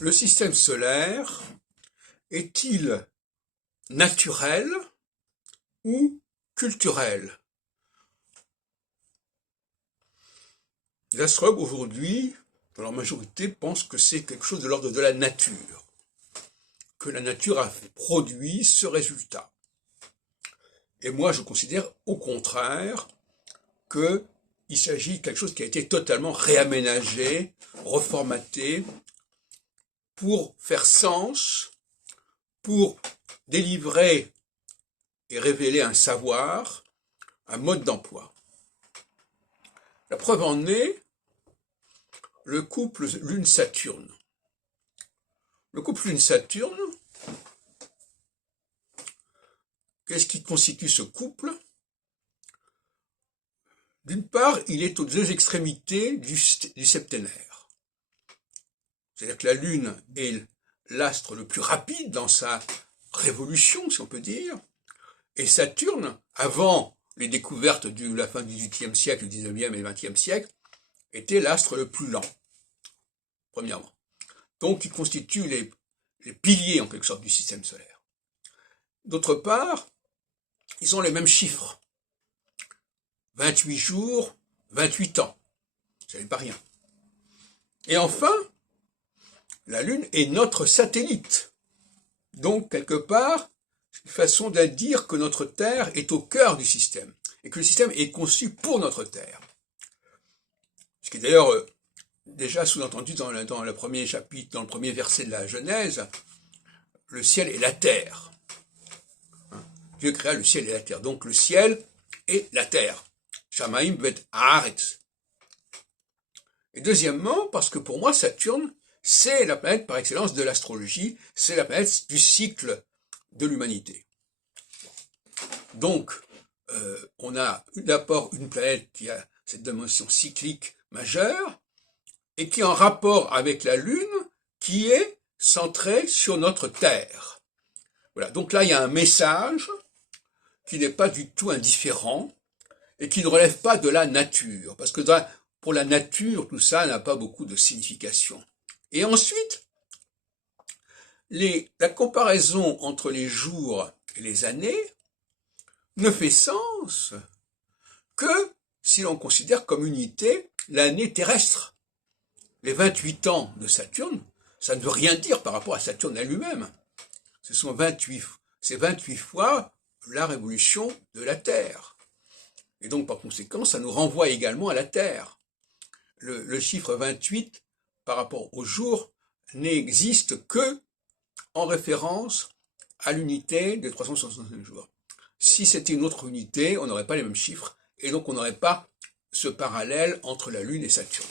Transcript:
Le système solaire est-il naturel ou culturel? Les astrologues aujourd'hui, dans leur majorité, pensent que c'est quelque chose de l'ordre de la nature, que la nature a produit ce résultat. Et moi, je considère au contraire qu'il s'agit de quelque chose qui a été totalement réaménagé, reformaté, pour faire sens, pour délivrer et révéler un savoir, un mode d'emploi. La preuve en est le couple Lune-Saturne. Le couple Lune-Saturne, qu'est-ce qui constitue ce couple? D'une part, il est aux deux extrémités du septénaire. C'est-à-dire que la Lune est l'astre le plus rapide dans sa révolution, si on peut dire, et Saturne, avant les découvertes de la fin du XVIIIe siècle, du XIXe et XXe siècle, était l'astre le plus lent, premièrement. Donc, il constitue les piliers, en quelque sorte, du système solaire. D'autre part, ils ont les mêmes chiffres. 28 jours, 28 ans. Ça n'est pas rien. Et enfin, la Lune est notre satellite. Donc, quelque part, c'est une façon de dire que notre Terre est au cœur du système, et que le système est conçu pour notre Terre. Ce qui est d'ailleurs déjà sous-entendu dans le premier chapitre, dans le premier verset de la Genèse, le ciel et la terre. Dieu créa le ciel et la terre. Donc le ciel et la terre. Shamaim vet haaretz. Et deuxièmement, parce que pour moi, Saturne, c'est la planète par excellence de l'astrologie, c'est la planète du cycle de l'humanité. Donc, on a d'abord une planète qui a cette dimension cyclique majeure, et qui est en rapport avec la Lune, qui est centrée sur notre Terre. Voilà, donc là, il y a un message qui n'est pas du tout indifférent, et qui ne relève pas de la nature, parce que pour la nature, tout ça n'a pas beaucoup de signification. Et ensuite, la comparaison entre les jours et les années ne fait sens que si l'on considère comme unité l'année terrestre. Les 28 ans de Saturne, ça ne veut rien dire par rapport à Saturne à lui-même. C'est 28 fois la révolution de la Terre. Et donc, par conséquent, ça nous renvoie également à la Terre. Le chiffre 28, par rapport au jour, n'existe que en référence à l'unité de 365 jours. Si c'était une autre unité, on n'aurait pas les mêmes chiffres, et donc on n'aurait pas ce parallèle entre la Lune et Saturne.